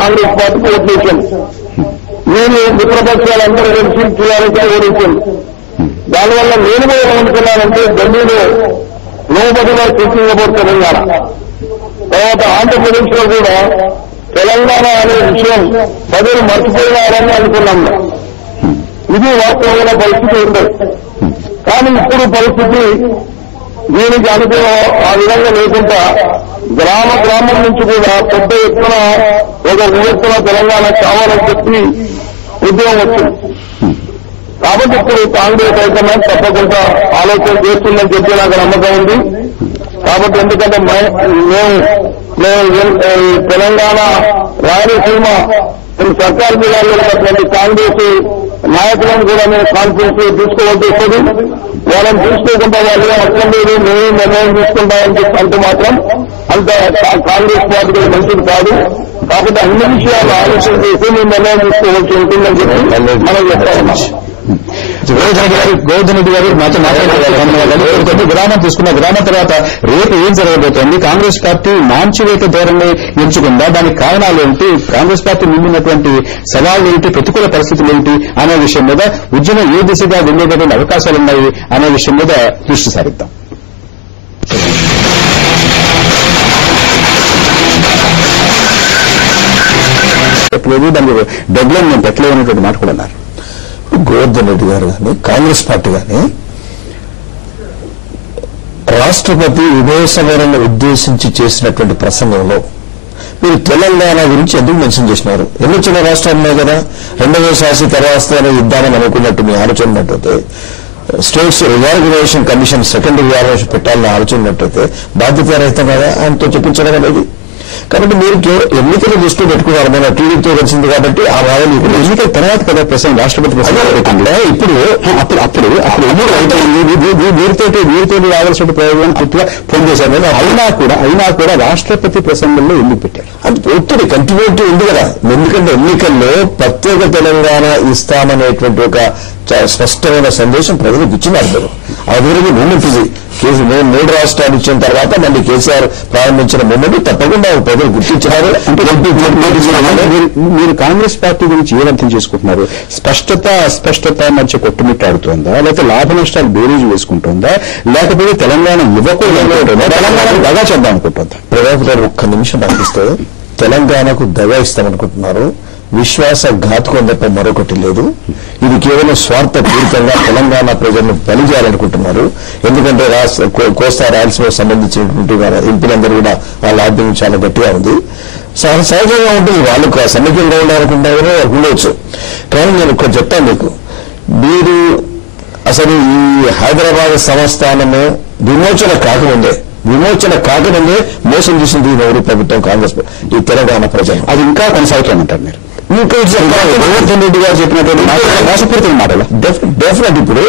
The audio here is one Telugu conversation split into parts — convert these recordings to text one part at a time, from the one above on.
కాంగ్రెస్ పార్టీకి ఓట్లు వేశాను. నేను మిత్రపక్షాలందరూ కలిసి టీఆర్ఎస్ ఓడించాను. దానివల్ల నేను కూడా ఏమనుకున్నానంటే ఢిల్లీలో నోబడిగా చూసించబోతు తెలంగాణ, తర్వాత ఆంధ్రప్రదేశ్ లో కూడా తెలంగాణ అనే విషయం ప్రజలు మర్చిపోయినారని అనుకున్నాం. ఇది వాస్తవమైన పరిస్థితి ఉండదు. కానీ ఇప్పుడు పరిస్థితి దీనికి అనుకూలం ఆ విధంగా లేకుండా గ్రామం నుంచి కూడా పెద్ద ఎత్తున ఒక వివక్షణ తెలంగాణ కావాలని చెప్పి ఉద్యమం వచ్చింది. కాబట్టి ఇప్పుడు కాంగ్రెస్ హైకమాండ్ తప్పకుండా ఆలోచన చేస్తుందని చెప్పి నాకు నమ్మకం ఉంది. కాబట్టి ఎందుకంటే మేము తెలంగాణ రాయలసీమ సర్కార్ మీద ఉన్నటువంటి కాంగ్రెస్ నాయకులను కూడా మేము కాన్ఫరెన్స్ తీసుకోవాల్సి వస్తుంది. వాళ్ళని తీసుకోకుండా వాళ్ళు అవసరం లేదు, మేము నిర్ణయం తీసుకుంటామని చెప్పి అంటే మాత్రం అంత కాంగ్రెస్ పార్టీ మంచిది కాదు. కాబట్టి అన్ని విషయాలు ఆలోచన చేసి మేము నిర్ణయం తీసుకోవాల్సి ఉంటుందని చెప్పి మనం చెప్తామన్నాం. గోవర్ధన్ రెడ్డి గారు మాతో మాట్లాడారు. విరామం తీసుకున్న విరామం తర్వాత రేపు ఏం జరగబోతోంది, కాంగ్రెస్ పార్టీ మాంచివేత ధోరణి ఎంచుకుందా, దానికి కారణాలు ఏంటి, కాంగ్రెస్ పార్టీ ముందున్నటువంటి సవాళ్లు ఏంటి, ప్రతికూల పరిస్థితులు ఏంటి అనే విషయం మీద, ఉద్యమం ఏ దిశగా వెళ్లేటటువంటి అవకాశాలున్నాయి అనే విషయం మీద దృష్టి సారిద్దాం. దాని డెడ్లైన్ నేను పెట్టలేనటువంటి మాట కూడా అన్నారు. గోవర్ధన్ రెడ్డి గారు కానీ కాంగ్రెస్ పార్టీ కానీ రాష్ట్రపతి ఉభయ సభలను ఉద్దేశించి చేసినటువంటి ప్రసంగంలో మీరు తెలంగాణ గురించి ఎందుకు మెన్షన్ చేసినారు? ఎన్ని చిన్న రాష్ట్రాలు ఉన్నాయి కదా, రెండవ శాసన తర్వాత ఇద్దామని అనుకున్నట్టు మీ ఆలోచన ఉన్నట్టయితే, states reorganisation commission second reorganisation పెట్టాలని ఆలోచన ఉన్నట్టయితే బాధ్యత రహితం కదా ఆయనతో చెప్పించడం అనేది. కాబట్టి మీరు ఎన్నికల దృష్టిలో పెట్టుకున్నారు, మన టీడీపీతో కలిసింది కాబట్టి ఆ భావం ఇప్పుడు ఎన్నికల తర్వాత కదా ప్రసంగం రాష్ట్రపతి ప్రసంగం ఇప్పుడు వీరితో రావాల్సిన ప్రయోజనం పూర్తిగా పొందేశారు. అయినా కూడా రాష్ట్రపతి ప్రసంగంలో ఎందుకు పెట్టారు? అది ఒత్తిడి కంటిన్యూటీ ఉంది కదా. ఎందుకంటే ఎన్నికల్లో ప్రత్యేక తెలంగాణ ఇస్తామనేటువంటి ఒక స్పష్టమైన సందేశం ప్రజలకు ఇచ్చినారు. అభివృద్ధి మూమెంట్ ఇది. మేము 3 రాష్ట్రాలు ఇచ్చిన తర్వాత మళ్ళీ కేసీఆర్ ప్రారంభించిన మూమెంట్ తప్పకుండా ప్రజలు గుర్తించినారు. మీరు కాంగ్రెస్ పార్టీ గురించి ఏం అర్థం చేసుకుంటున్నారు? స్పష్టత అస్పష్టత మధ్య కొట్టుమిట్టాడుతోందా, లేకపోతే లాభ నష్టాలు బేరీజు వేసుకుంటుందా, లేకపోతే తెలంగాణ యువకులు తెలంగాణ దగా చేద్దాం అనుకుంటుందా? ప్రధాని ఒక్క నిమిషం అనిపిస్తే తెలంగాణకు దగా ఇస్తామనుకుంటున్నారు. విశ్వాసఘాతకం తప్ప మరొకటి లేదు. ఇది కేవలం స్వార్థపూరితంగా తెలంగాణ ప్రజలను బలి చేయాలనుకుంటున్నారు. ఎందుకంటే కోస్తా రాయలసీమకు సంబంధించినటువంటి ఎంపీలందరూ కూడా వాళ్ళ ఆర్థికం చాలా గట్టిగా ఉంది. సహజంగా ఉంటుంది, వాళ్ళకు సమైక్యంగా ఉండాలనుకుంటారో ఉండవచ్చు. కానీ నేను ఒకటి చెప్తాను మీకు, మీరు అసలు ఈ హైదరాబాద్ సంస్థానము విమోచన కాకముందే మోసం చేసింది ఎవరు? ప్రభుత్వం, కాంగ్రెస్, ఈ తెలంగాణ ప్రజలు. అది ఇంకా కొనసాగుతామంటారు మీరు? గోవర్ధన్ రెడ్డి గారు చెప్పినటువంటి రాష్ట్రపతి మాటలు డెఫినెట్. ఇప్పుడు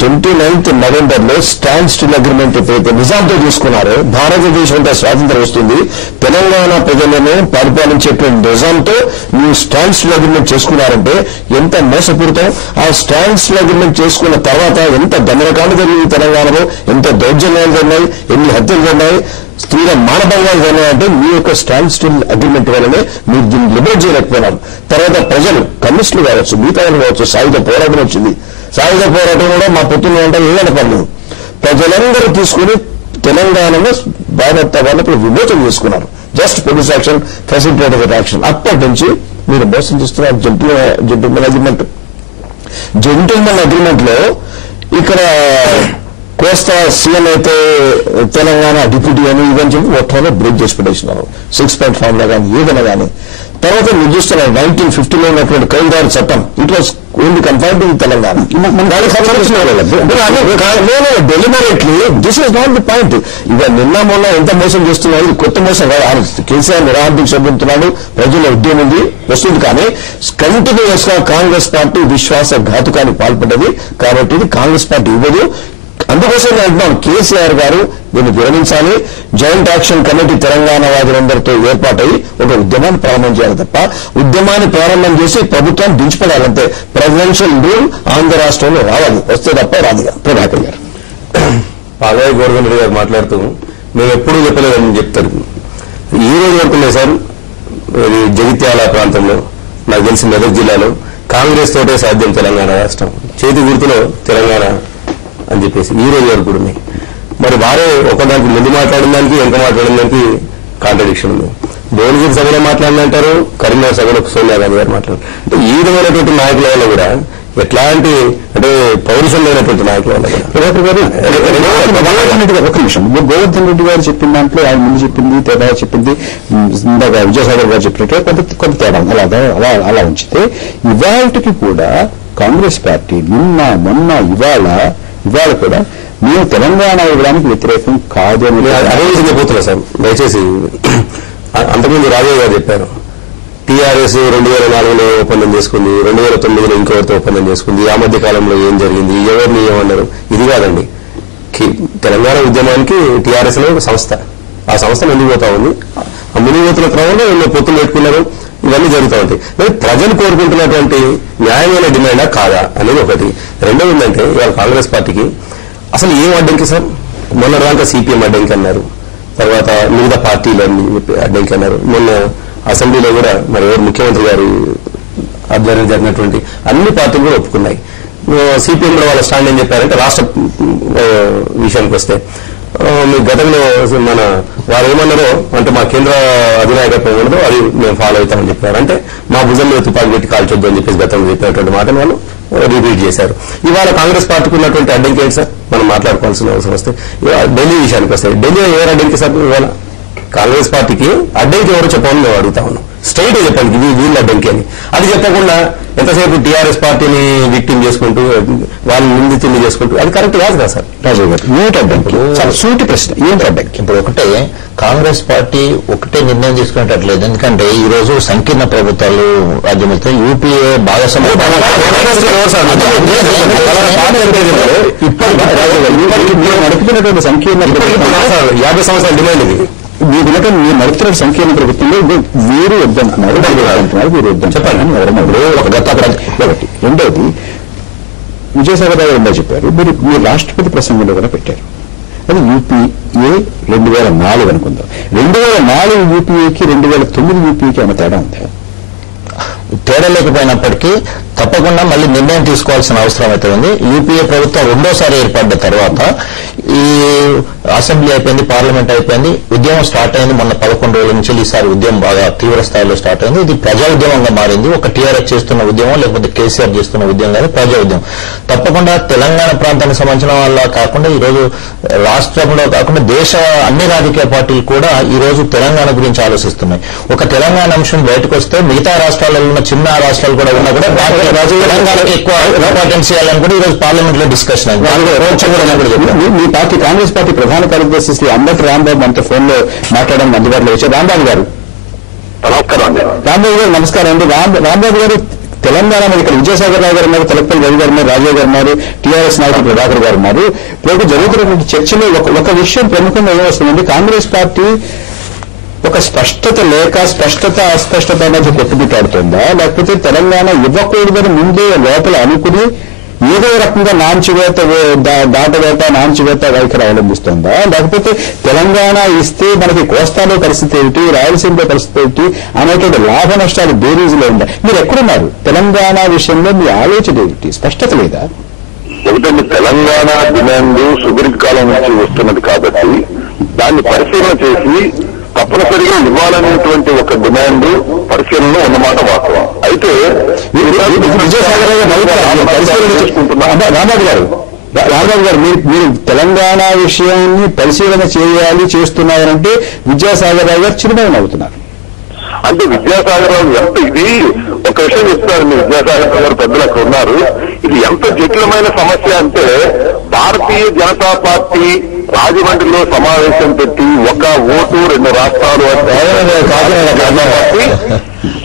29th నవంబర్లో స్టాండ్ స్టిల్ అగ్రిమెంట్ ఎప్పుడైతే నిజాంతో తీసుకున్నారో, భారతదేశం అంతా స్వాతంత్రం వస్తుంది, తెలంగాణ ప్రజలను పరిపాలించేటువంటి నిజాంతో మీరు స్టాండ్ స్టిల్ అగ్రిమెంట్ చేసుకున్నారంటే ఎంత మోసపూరితం. ఆ స్టాండ్ స్టిల్ అగ్రిమెంట్ చేసుకున్న తర్వాత ఎంత దమనకాండ జరిగింది తెలంగాణలో, ఎంత దౌర్జన్యాలు జరిగినాయి, ఎన్ని హత్యలు జరిగినాయి, స్త్రీల మానభంగాలు జరిగినాయంటే మీ యొక్క స్టాండ్ స్టిల్ అగ్రిమెంట్ వల్లనే మీరు దీన్ని లిబరేట్ చేయలేకపోయినారు. తర్వాత ప్రజలు, కమ్యూనిస్టులు కావచ్చు, మిగతా కావచ్చు, సాయుధ పోరాటం వచ్చింది. సాయుధ పోరాటం కూడా మా పొత్తులు అంటే ఏదైనా పర్లేదు, ప్రజలందరూ తీసుకుని తెలంగాణలో భారత వాళ్ళకు విమోచన చేసుకున్నారు. Just police action, facilitated action. అప్పటి నుంచి మీరు మోసం చేస్తున్నారు. జెంటిల్మెన్ అగ్రిమెంట్ లో ఇక్కడ కోస్తా సీఎం అయితే తెలంగాణ డిప్యూటీ అని ఇవని చెప్పి మొత్తంలో బ్రేక్ చేసి పెట్టేసినారు. 6 పాయింట్ ఫార్ములా కానీ ఏదైనా కానీ. తర్వాత మీరు చూస్తున్నారు 1950లో ఉన్నటువంటి ఖైదారు చట్టం, it was only confined to Telangana. Deliberately this is not the point. ఇక నిన్న మొన్న ఎంత మోసం చేస్తున్నారు, ఇది కొత్త మోసం కాదు. కేసీఆర్ నిరాహారదీక్ష చెబుతున్నాడు, ప్రజల ఉద్యమం ఉంది వస్తుంది. కానీ కంటిన్యూస్ గా కాంగ్రెస్ పార్టీ విశ్వాసఘాతుకానికి పాల్పడ్డది. కాబట్టి ఇది కాంగ్రెస్ పార్టీ ఇవ్వదు. అందుకోసం అంటున్నాం, కేసీఆర్ గారు దీన్ని విరమించాలి. జాయింట్ యాక్షన్ కమిటీ తెలంగాణ వాదులందరితో ఏర్పాటై ఒక ఉద్యమాన్ని ప్రారంభం చేయాలి తప్ప, ఉద్యమాన్ని ప్రారంభం చేసి ప్రభుత్వాన్ని దించిపడాలంటే ప్రెసిడెన్షియల్ రూల్ ఆంధ్ర రాష్ట్రంలో రావాలి, వస్తే తప్ప రాదుగా. ప్రభాకర్ గారు. పాలయ్య గోవర్ధన్ రెడ్డి గారు మాట్లాడుతూ మేము ఎప్పుడూ చెప్పలేదని చెప్తారు. ఈ రోజు వరకు లేదు సార్, జగిత్యాల ప్రాంతంలో, నాకు తెలిసి మెదక్ జిల్లాలో కాంగ్రెస్ తోటే సాధ్యం తెలంగాణ రాష్ట్రం, చేతి గుర్తులో తెలంగాణ అని చెప్పేసి ఈ రోజు వరకు ఉన్నాయి. మరి వారే ఒకదానికి ముందు మాట్లాడిన దానికి వెనక మాట్లాడిన దానికి కాంట్రడిక్షన్ ఉంది. భువనగిరి సభలో మాట్లాడినంటారు, కరీంనగర్ సభలో సోనియా గాంధీ గారు మాట్లాడారు. అంటే ఈ విధమైనటువంటి నాయకుల వల్ల కూడా ఎట్లాంటి అంటే పౌరుషం లేనటువంటి నాయకుల వల్ల ఒక నిమిషం, గోవర్ధన్ రెడ్డి గారు చెప్పిన దాంట్లో ఆయన ముందు చెప్పింది తేడా చెప్పింది, ఇందాక విజయసాగర్ గారు చెప్పినట్టు కొంత తేడా అలా ఉంచితే ఇవాళకి కూడా కాంగ్రెస్ పార్టీ నిన్న మొన్న ఇవాళ కూడా మేము తెలంగాణ ఇవ్వడానికి వ్యతిరేకం కాదు అని అదే పోతున్నా సార్. దయచేసి అంతకుముందు రాజయ్య గారు చెప్పారు, టీఆర్ఎస్ 2004లో ఒప్పందం చేసుకుంది, 2009లో ఇంకొకరితో ఒప్పందం చేసుకుంది, ఆ మధ్య కాలంలో ఏం జరిగింది, ఎవరిని ఏమన్నారు. ఇది కాదండి, తెలంగాణ ఉద్యమానికి టీఆర్ఎస్ అనే ఒక సంస్థ, ఆ సంస్థ ముందుకుపోతా ఉంది. ఆ ముందుకుపోతున్న క్రమంలో ఎన్నో పొత్తులు పెట్టుకున్నారు, ఇవన్నీ జరుగుతూ ఉంటాయి. మరి ప్రజలు కోరుకుంటున్నటువంటి న్యాయమైన డిమాండా కాదా అనేది ఒకటి. రెండోది ఏంటంటే ఇవాళ కాంగ్రెస్ పార్టీకి అసలు ఏం అడ్డంకి సార్? మొన్నటిదాకా సిపిఎం అడ్డంకి అన్నారు, తర్వాత మిగతా పార్టీలన్నీ అడ్డంకి అన్నారు. మొన్న అసెంబ్లీలో కూడా మరి ముఖ్యమంత్రి గారి ఆధ్వర్యం జరిగినటువంటి అన్ని పార్టీలు కూడా ఒప్పుకున్నాయి. సిపిఎం కూడా వాళ్ళ స్టాండ్ ఏం చెప్పారంటే రాష్ట్ర విషయానికి వస్తే మీ గతంలో మన వారు ఏమన్నారో అంటే మా కేంద్ర అధినాయకత్వం ఏమన్నదో అది మేము ఫాలో అవుతామని చెప్పారు. అంటే మా భుజం మీద తుపాకి పెట్టి కాల్చొద్దు అని చెప్పేసి గతంలో చెప్పినటువంటి మాటను వాళ్ళు రిపీట్ చేశారు. ఇవాళ కాంగ్రెస్ పార్టీకి ఉన్నటువంటి అడ్డంకి ఏంటి సార్? మనం మాట్లాడుకోవాల్సిన అవసరం వస్తే ఢిల్లీ విషయానికి వస్తాయి. ఢిల్లీ ఎవరు అడ్డంకి సార్? ఇవాళ కాంగ్రెస్ పార్టీకి అడ్డంకి ఎవరో చెప్పమని మేము అడుగుతా ఉన్నాం. స్ట్రైట్ చెప్పండి వీళ్ళు అడ్డంకి అని. అది చెప్పకుండా ఎంతసేపు టీఆర్ఎస్ పార్టీని విక్టిమ్ చేసుకుంటూ వాళ్ళని నిందితుల్ని చేసుకుంటూ అది కరెక్ట్ కాదు కదా సార్? రాజు గారు ఏంటి అడ్డంకి? సూటి ప్రశ్న, ఏంటి అడ్డంకి? ఇప్పుడు ఒకటే కాంగ్రెస్ పార్టీ ఒకటే నిర్ణయం తీసుకునేటట్లేదు. ఎందుకంటే ఈ రోజు సంకీర్ణ ప్రభుత్వాలు రాజ్యమిస్తే యూపీఏ భాగస్వామ్యం నడుపుతున్నటువంటి సంకీర్ణ 50 సంవత్సరాల డిమాండ్ ఇది. మీరు నడుపుతున్న సంకీర్ణ ప్రభుత్వంలో వీరు వద్దంటున్నారు, వీరు వద్దంటున్నారు చెప్పాలని ఎవరన్నా ఒక గత ఒకటి. రెండవది విజయసాగర్ గారు రెండో చెప్పారు, మీరు రాష్ట్రపతి ప్రసంగంలో కూడా పెట్టారు. అది యూపీఏ 2004 అనుకుందాం. 2004 యూపీఏకి 2009 యూపీఏకి ఏమైనా తేడా ఉందా? తేడా లేకపోయినప్పటికీ తప్పకుండా మళ్ళీ నిర్ణయం తీసుకోవాల్సిన అవసరం అయితే ఉంది. యూపీఏ ప్రభుత్వం రెండోసారి ఏర్పడ్డ తర్వాత ఈ అసెంబ్లీ అయిపోయింది, పార్లమెంట్ అయిపోయింది, ఉద్యమం స్టార్ట్ అయింది. మొన్న 11 రోజుల నుంచి ఈసారి ఉద్యమం బాగా తీవ్ర స్థాయిలో స్టార్ట్ అయింది. ఇది ప్రజా ఉద్యమంగా మారింది. ఒక టీఆర్ఎస్ చేస్తున్న ఉద్యమం లేకపోతే కేసీఆర్ చేస్తున్న ఉద్యమం కాదు, ప్రజా ఉద్యమం. తప్పకుండా తెలంగాణ ప్రాంతానికి సంబంధించిన వాళ్ళ కాకుండా ఈరోజు రాష్ట్రంలో కాకుండా దేశ అన్ని రాజకీయ పార్టీలు కూడా ఈ రోజు తెలంగాణ గురించి ఆలోచిస్తున్నాయి. ఒక తెలంగాణ అంశం బయటకు వస్తే మిగతా రాష్ట్రాలలో ఉన్న చిన్న రాష్ట్రాలు కూడా ఉన్నా కూడా తెలంగాణకి ఎక్కువ ఇంపార్టెన్స్ చేయాలని కూడా ఈ రోజు పార్లమెంట్ లో డిస్కషన్ అయింది. మీ పార్టీ కాంగ్రెస్ పార్టీ ప్రధాన కార్యదర్శి శ్రీ అంబటి రాంబాబు మనతో ఫోన్ లో మాట్లాడడానికి అందుబాటులో వచ్చారు. రాంబాబు గారు నమస్కారం అండి. రాంబాబు గారు, తెలంగాణ మీద ఇక్కడ విజయసాగర్ రావు గారు ఉన్నారు, తెలపల్లి రవి గారు ఉన్నారు, రాజయ్య గారు ఉన్నారు, టీఆర్ఎస్ నాయకులు ప్రభాకర్ గారు ఉన్నారు. ఇప్పుడు జరుగుతున్నటువంటి చర్చలో ఒక విషయం ప్రముఖంగా ఏమొస్తుందండి, కాంగ్రెస్ పార్టీ ఒక స్పష్టత లేక అస్పష్టత అనేది కొట్టుమిట్టాడుతుందా, లేకపోతే తెలంగాణ ఇవ్వకూడదని ముందే లోపల అనుకుని ఏదో రకంగా నాంచివేత వైఖరి అవలంబిస్తుందా, లేకపోతే తెలంగాణ ఇస్తే మనకి కోస్తాలో పరిస్థితి ఏమిటి, రాయలసీమలో పరిస్థితి ఏమిటి అనేటువంటి లాభ నష్టాలు బేరీజులో ఉందా? మీరు ఎక్కడున్నారు? తెలంగాణ విషయంలో మీ ఆలోచన ఏమిటి? స్పష్టత లేదా? ఒకటి, తెలంగాణ డిమాండ్ సుదీర్ఘకాలం నుంచి వస్తున్నది కాబట్టి దాన్ని పరిశీలన చేసి తప్పనిసరిగా ఇవ్వాలనేటువంటి ఒక డిమాండ్ పరిశీలనలో ఉన్నమాట వాస్తవం. అయితే రాంబాబు గారు మీరు తెలంగాణ విషయాన్ని పరిశీలన చేస్తున్నారంటే విద్యాసాగర్ రావు గారు చిరునవ్వు నవ్వుతున్నారు. అంటే విద్యాసాగర్ రావు ఎంత ఇది ఒక విషయం చెప్తారు, మీ విద్యాసాగర్ రావు గారు పెద్దలు అక్కడ ఉన్నారు. ఇది ఎంత జటిలమైన సమస్య అంటే భారతీయ జనతా పార్టీ రాజమండ్రిలో సమావేశం పెట్టి ఒక ఓటు 2 రాష్ట్రాలు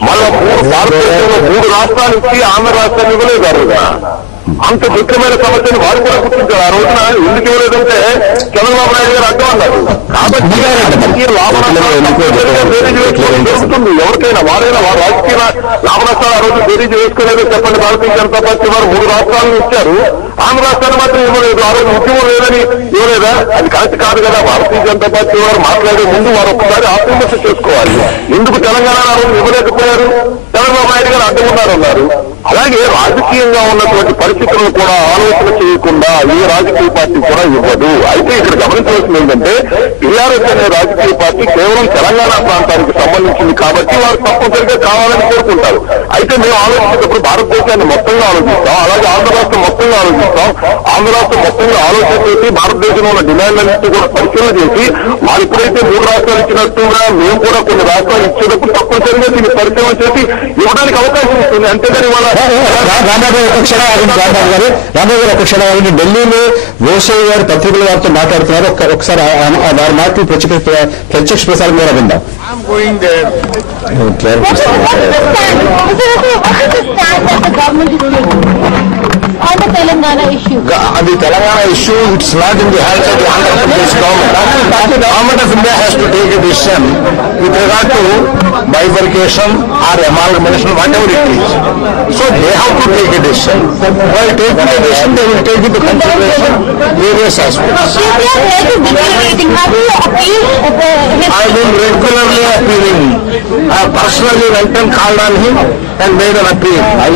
మళ్ళా భారతదేశంలో 3 రాష్ట్రాలు ఇచ్చి ఆంధ్ర రాష్ట్రాన్ని ఇవ్వలేదు. అంత జటిలమైన సమస్యను వారు కూడా గుర్తించారు. ఆ రోజున ఎందుకు ఇవ్వలేదంటే చంద్రబాబు నాయుడు గారు అడ్డం అన్నారు. కాబట్టి ఎవరికైనా వారైనా వారి రాజకీయ లాభ నష్టాలు ఆ రోజు బేరీజ్ వేసుకోలేదో చెప్పండి. భారతీయ జనతా పార్టీ వారు 3 రాష్ట్రాలను ఇచ్చారు, ఆంధ్ర రాష్ట్రాన్ని మాత్రం ఇవ్వలేదు. ఆ రోజు ఉద్యమం లేదని ఇవ్వలేదా? అది కరెక్ట్ కాదు కదా. భారతీయ జనతా పార్టీ వారు మాట్లాడే ముందు వారు ఒక్కసారి ఆత్మవిమర్శ చేసుకోవాలి. ఎందుకు తెలంగాణ ఆ రోజు ఇవ్వలేకపోయారు? చంద్రబాబు నాయుడు గారు అడ్డుకున్నారన్నారు. అలాగే రాజకీయంగా ఉన్నటువంటి పరిస్థితులను కూడా ఆలోచన చేయకుండా ఏ రాజకీయ పార్టీ కూడా ఇవ్వదు. అయితే ఇక్కడ గమనించవలసింది ఏంటంటే టీఆర్ఎస్ అనే రాజకీయ పార్టీ కేవలం తెలంగాణ ప్రాంతానికి సంబంధించింది కాబట్టి వారు తప్పనిసరిగా కావాలని కోరుకుంటారు. అయితే మేము ఆలోచించేటప్పుడు భారతదేశాన్ని మొత్తంగా ఆలోచిస్తాం, అలాగే ఆంధ్ర రాష్ట్రం మొత్తంగా ఆలోచిస్తాం. ఆంధ్ర రాష్ట్రం మొత్తంగా ఆలోచన చేసి భారతదేశంలో ఉన్న డిమాండ్లన్నింటినీ కూడా పరిశీలన చేసి వారు ఎప్పుడైతే 3 రాష్ట్రాలు ఇచ్చినట్టుగా మేము కూడా కొన్ని రాష్ట్రాలు ఇచ్చేటప్పుడు తప్పనిసరిగా దీన్ని పరిశీలన చేసి ఇవ్వడానికి అవకాశం ఇస్తుంది. అంతేగాని వాళ్ళ రాంబాబు ఒక క్షణం ఒక క్షణం ఆగండి. ఢిల్లీలో రోషయ్య గారు పత్రికల వారితో మాట్లాడుతున్నారు. ఒకసారి వారి మాటలు ప్రత్యక్ష ప్రసారం ద్వారా విందాం. On the Telangana issue. The Telangana issue, it's not in the hands of the Andhra Pradesh government. The government of India has to take a decision with regard to bifurcation or amalgamation, whatever it is. So they have to take a decision. While taking a decision, they will take into consideration various aspects. Have you appealed? I have been regularly appealing. I have personally went and called on him and made an appeal. I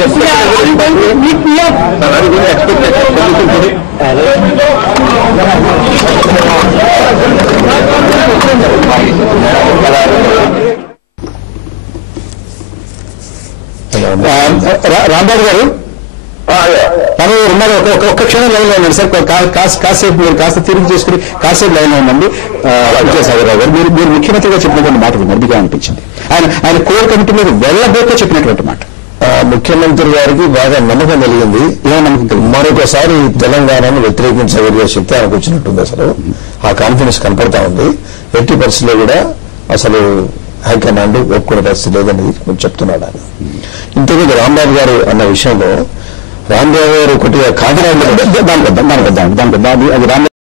Rambabu గారు తను ఉన్నారు. ఒక్క క్షణం లైన్ లో ఉండండి సార్. కాసేపు మీరు కాస్త తిరిగి చేసుకుని కాసేపు లైన్ లో ఉండండి. విజయసాగరరావు గారు మీరు ముఖ్యమంత్రిగా చెప్పినటువంటి మాట విన్నదిగా అనిపించింది. ఆయన కోర్ కమిటీ మీద వెళ్ళబోతే చెప్పినటువంటి మాట. ముఖ్యమంత్రి గారికి బాగా నమ్మకం కలిగింది. మరొకసారి తెలంగాణను వ్యతిరేకించగలిగే శక్తి ఆయనకు వచ్చినట్టుంది. అసలు ఆ కాన్ఫిడెన్స్ కనపడతా ఉంది. ఎట్టి పరిస్థితిలో కూడా అసలు హైకమాండ్ ఒప్పుకునే పరిస్థితి లేదనేది కొంచెం చెప్తున్నాడు ఆయన. ఇంతకుముందు రాంబాబు గారు అన్న విషయంలో రాంబాబు గారు ఒకటి కాకినాడలో దానికి అది రాంబాబు